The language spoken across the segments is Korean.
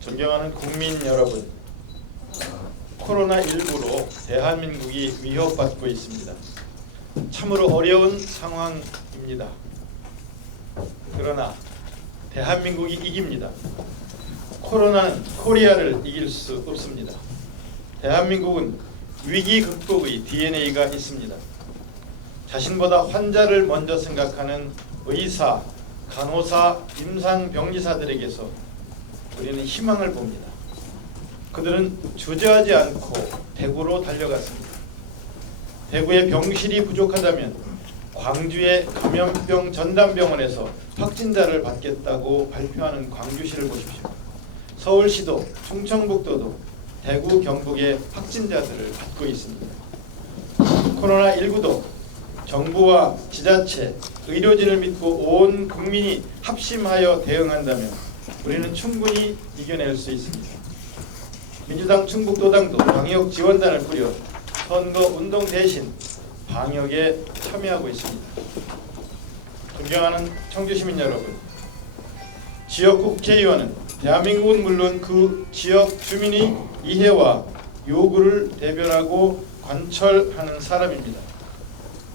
존경하는 국민 여러분, 코로나19로 대한민국이 위협받고 있습니다. 참으로 어려운 상황입니다. 그러나 대한민국이 이깁니다. 코로나는 코리아를 이길 수 없습니다. 대한민국은 위기 극복의 DNA가 있습니다. 자신보다 환자를 먼저 생각하는 의사, 간호사, 임상병리사들에게서 우리는 희망을 봅니다. 그들은 주저하지 않고 대구로 달려갔습니다. 대구에 병실이 부족하다면 광주의 감염병 전담병원에서 확진자를 받겠다고 발표하는 광주시를 보십시오. 서울시도 충청북도도 대구 경북의 확진자들을 받고 있습니다. 코로나19도 정부와 지자체, 의료진을 믿고 온 국민이 합심하여 대응한다면 우리는 충분히 이겨낼 수 있습니다. 민주당 충북도당도 방역 지원단을 꾸려 선거 운동 대신 방역에 참여하고 있습니다. 존경하는 청주시민 여러분, 지역구 국회의원은 대한민국은 물론 그 지역 주민의 이해와 요구를 대변하고 관철하는 사람입니다.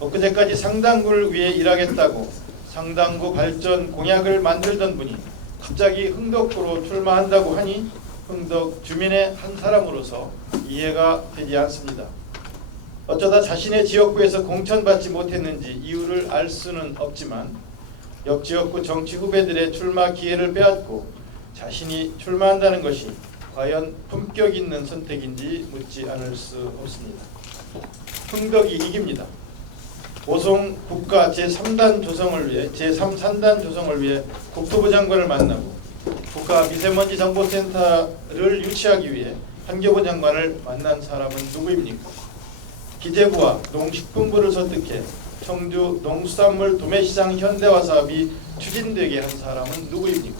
엊그제까지 상당구를 위해 일하겠다고 상당구 발전 공약을 만들던 분이 갑자기 흥덕구로 출마한다고 하니 흥덕 주민의 한 사람으로서 이해가 되지 않습니다. 어쩌다 자신의 지역구에서 공천받지 못했는지 이유를 알 수는 없지만 옆지역구 정치 후배들의 출마 기회를 빼앗고 자신이 출마한다는 것이 과연 품격 있는 선택인지 묻지 않을 수 없습니다. 흥덕이 이깁니다. 오송 국가 제3단 조성을 위해 제3산단 조성을 위해 국토부 장관을 만나고 국가 미세먼지 정보센터를 유치하기 위해 환경부 장관을 만난 사람은 누구입니까? 기재부와 농식품부를 설득해 청주 농수산물 도매시장 현대화 사업이 추진되게 한 사람은 누구입니까?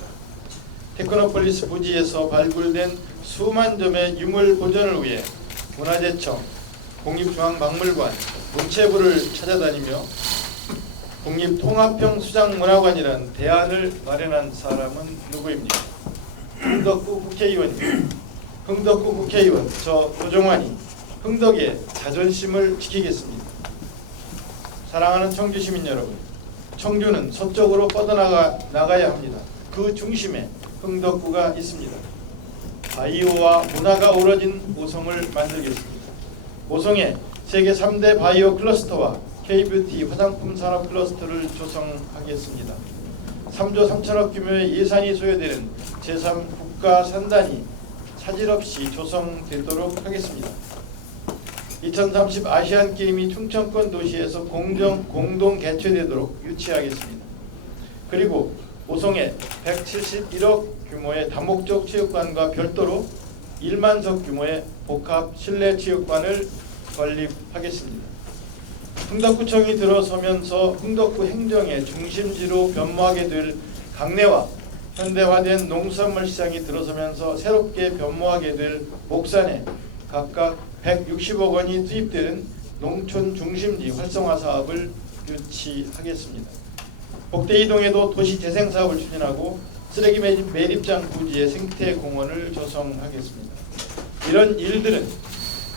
테크노폴리스 부지에서 발굴된 수만 점의 유물 보존을 위해 문화재청, 국립중앙박물관, 문체부를 찾아다니며 국립통합형 수장문화관이라는 대안을 마련한 사람은 누구입니까? 흥덕구 국회의원입니다. 흥덕구 국회의원 저 도정환이 흥덕의 자존심을 지키겠습니다. 사랑하는 청주시민 여러분, 청주는 서쪽으로 뻗어나가야 합니다. 그 중심에 흥덕구가 있습니다. 바이오와 문화가 어우러진 오송을 만들겠습니다. 오송에 세계 3대 바이오 클러스터와 K-뷰티 화장품 산업 클러스터를 조성하겠습니다. 3조 3천억 규모의 예산이 소요되는 제3 국가 산단이 차질 없이 조성되도록 하겠습니다. 2030 아시안 게임이 충청권 도시에서 공동 개최되도록 유치하겠습니다. 그리고 오송에 171억 규모의 다목적 체육관과 별도로 1만석 규모의 복합 실내 체육관을 건립하겠습니다. 흥덕구청이 들어서면서 흥덕구 행정의 중심지로 변모하게 될 강내와 현대화된 농수산물 시장이 들어서면서 새롭게 변모하게 될 목산에 각각 160억 원이 투입되는 농촌 중심지 활성화 사업을 유치하겠습니다. 복대이동에도 도시 재생 사업을 추진하고 쓰레기 매립장 부지에 생태 공원을 조성하겠습니다. 이런 일들은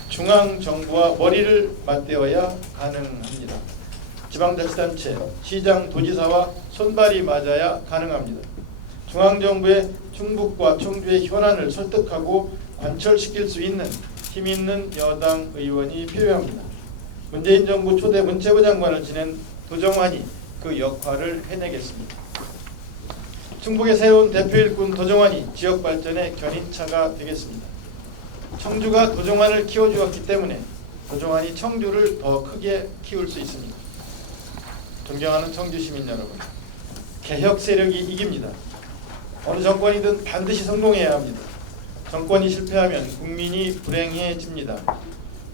중앙정부와 머리를 맞대어야 가능합니다. 지방자치단체, 시장, 도지사와 손발이 맞아야 가능합니다. 중앙정부의 충북과 청주의 현안을 설득하고 관철시킬 수 있는 힘있는 여당 의원이 필요합니다. 문재인 정부 초대 문체부 장관을 지낸 도정환이 그 역할을 해내겠습니다. 충북의 새로운 대표 일꾼 도정환이 지역 발전의 견인차가 되겠습니다. 청주가 도정환을 키워주었기 때문에 도정환이 청주를 더 크게 키울 수 있습니다. 존경하는 청주 시민 여러분, 개혁 세력이 이깁니다. 어느 정권이든 반드시 성공해야 합니다. 정권이 실패하면 국민이 불행해집니다.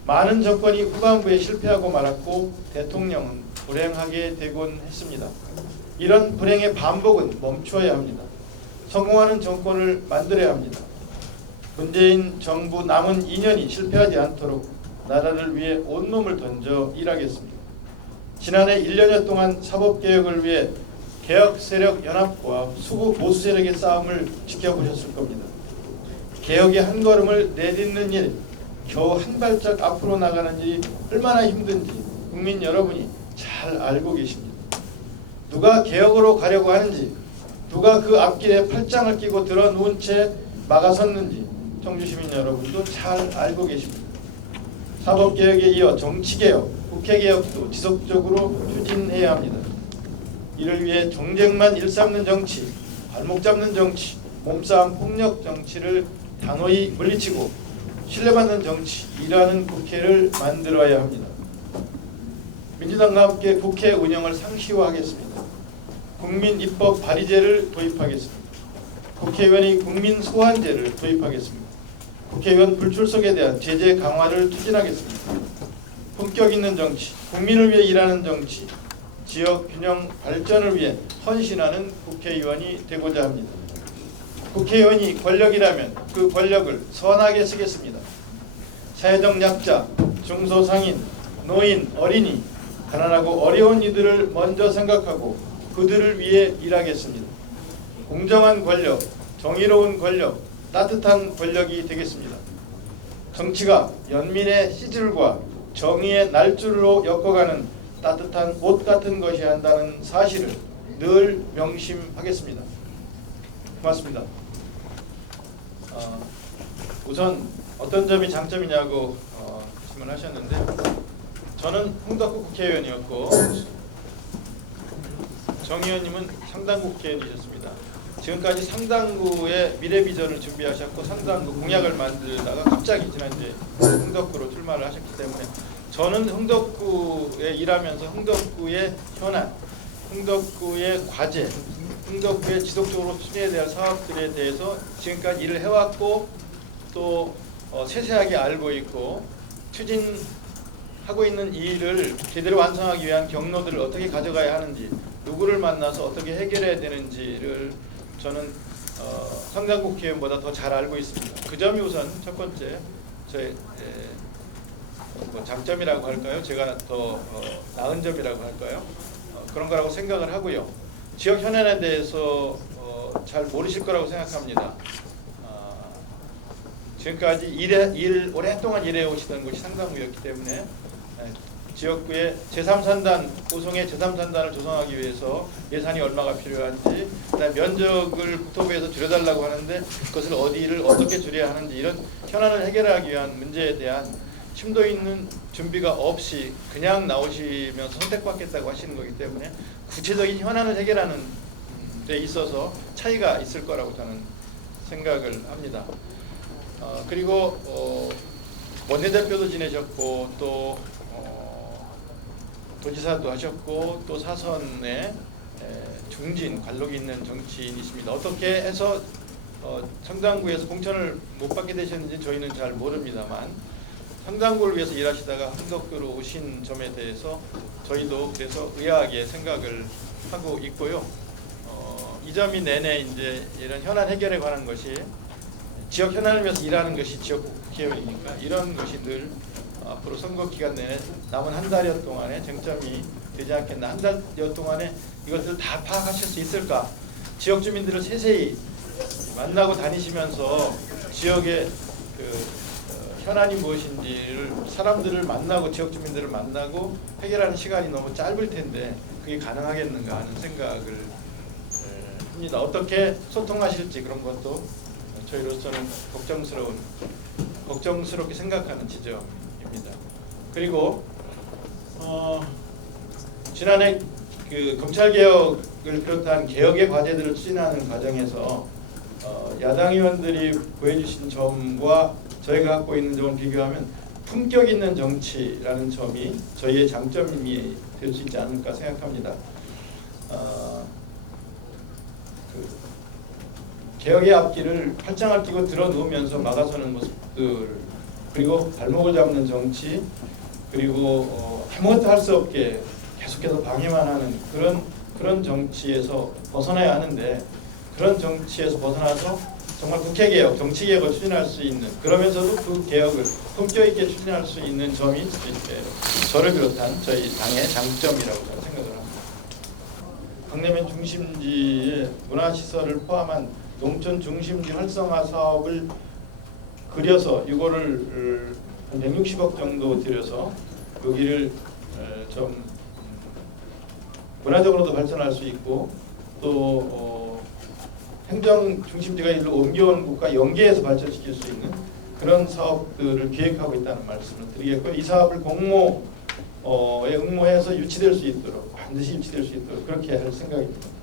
많은 정권이 후반부에 실패하고 말았고 대통령은 불행하게 되곤 했습니다. 이런 불행의 반복은 멈춰야 합니다. 성공하는 정권을 만들어야 합니다. 문재인 정부 남은 2년이 실패하지 않도록 나라를 위해 온몸을 던져 일하겠습니다. 지난해 1년여 동안 사법개혁을 위해 개혁 세력 연합과 수구 보수 세력의 싸움을 지켜보셨을 겁니다. 개혁의 한 걸음을 내딛는 일, 겨우 한 발짝 앞으로 나가는 일이 얼마나 힘든지 국민 여러분이 잘 알고 계십니다. 누가 개혁으로 가려고 하는지, 누가 그 앞길에 팔짱을 끼고 들어 누운 채 막아섰는지 청주시민 여러분도 잘 알고 계십니다. 사법개혁에 이어 정치개혁, 국회개혁도 지속적으로 추진해야 합니다. 이를 위해 정쟁만 일삼는 정치, 발목 잡는 정치, 몸싸움 폭력 정치를 단호히 물리치고 신뢰받는 정치, 일하는 국회를 만들어야 합니다. 민주당과 함께 국회 운영을 상시화하겠습니다. 국민입법 발의제를 도입하겠습니다. 국회의원이 국민 소환제를 도입하겠습니다. 국회의원 불출석에 대한 제재 강화를 추진하겠습니다. 품격 있는 정치, 국민을 위해 일하는 정치, 지역 균형 발전을 위해 헌신하는 국회의원이 되고자 합니다. 국회의원이 권력이라면 그 권력을 선하게 쓰겠습니다. 사회적 약자, 중소상인, 노인, 어린이, 가난하고 어려운 이들을 먼저 생각하고 그들을 위해 일하겠습니다. 공정한 권력, 정의로운 권력, 따뜻한 권력이 되겠습니다. 정치가 연민의 시줄과 정의의 날줄로 엮어가는 따뜻한 옷 같은 것이 한다는 사실을 늘 명심하겠습니다. 고맙습니다. 우선 어떤 점이 장점이냐고 질문하셨는데, 저는 홍덕구 국회의원이었고 정 의원님은 상당구 국회의원이셨습니다. 지금까지 상당구의 미래 비전을 준비하셨고 상당구 공약을 만들다가 갑자기 지난주에 홍덕구로 출마를 하셨기 때문에, 저는 홍덕구에 일하면서 홍덕구의 현안, 홍덕구의 과제, 홍덕구의 지속적으로 추진해야 될 사업들에 대해서 지금까지 일을 해왔고 또 세세하게 알고 있고 추진하고 있는 이 일을 제대로 완성하기 위한 경로들을 어떻게 가져가야 하는지, 누구를 만나서 어떻게 해결해야 되는지를 저는 상당구 국회의원보다 더 잘 알고 있습니다. 그 점이 우선 첫 번째 저의 장점이라고 할까요? 제가 더 나은 점이라고 할까요? 그런 거라고 생각을 하고요. 지역 현안에 대해서 잘 모르실 거라고 생각합니다. 지금까지 오랫동안 일해 오시던 곳이 상당구였기 때문에 지역구의 제3산단, 우송의 제3산단을 조성하기 위해서 예산이 얼마가 필요한지, 그다음에 면적을 국토부에서 줄여달라고 하는데 그것을 어디를 어떻게 줄여야 하는지, 이런 현안을 해결하기 위한 문제에 대한 심도 있는 준비가 없이 그냥 나오시면서 선택받겠다고 하시는 거기 때문에 구체적인 현안을 해결하는 데 있어서 차이가 있을 거라고 저는 생각을 합니다. 그리고 원내대표도 지내셨고 또 도지사도 하셨고 또 사선에 중진 관록이 있는 정치인이십니다. 어떻게 해서 상당구에서 공천을 못 받게 되셨는지 저희는 잘 모릅니다만, 상당구를 위해서 일하시다가 홍덕구로 오신 점에 대해서 저희도 그래서 의아하게 생각을 하고 있고요. 이 점이 내내 이제 이런 현안 해결에 관한 것이, 지역 현안을 위해서 일하는 것이 지역 국회의원이니까 이런 것이 늘 앞으로 선거 기간 내내 남은 한 달여 동안에 쟁점이 되지 않겠나. 한 달여 동안에 이것을 다 파악하실 수 있을까? 지역 주민들을 세세히 만나고 다니시면서 지역의 현안이 무엇인지를, 사람들을 만나고 지역 주민들을 만나고 해결하는 시간이 너무 짧을 텐데 그게 가능하겠는가 하는 생각을 합니다. 어떻게 소통하실지 그런 것도 저희로서는 걱정스럽게 생각하는 지점입니다. 그리고 지난해 그 검찰개혁을 비롯한 개혁의 과제들을 추진하는 과정에서 야당 의원들이 보여주신 점과 저희가 갖고 있는 점을 비교하면 품격 있는 정치라는 점이 저희의 장점이 될 수 있지 않을까 생각합니다. 개혁의 앞길을 팔짱을 끼고 들어 누우면서 막아서는 모습들, 그리고 발목을 잡는 정치, 그리고 아무것도 할 수 없게 계속해서 방해만 하는 그런 정치에서 벗어나야 하는데, 그런 정치에서 벗어나서 정말 국회개혁, 정치개혁을 추진할 수 있는, 그러면서도 그 개혁을 품격 있게 추진할 수 있는 점이 저를 비롯한 저희 당의 장점이라고 저는 생각을 합니다. 강내면 중심지의 문화시설을 포함한 농촌 중심지 활성화 사업을 그려서 이거를 한 160억 정도 들여서 여기를 좀 문화적으로도 발전할 수 있고 또 행정 중심지가 일로 옮겨온 곳과 연계해서 발전시킬 수 있는 그런 사업들을 기획하고 있다는 말씀을 드리겠고요. 이 사업을 공모에 응모해서 유치될 수 있도록 반드시 유치될 수 있도록 그렇게 할 생각입니다.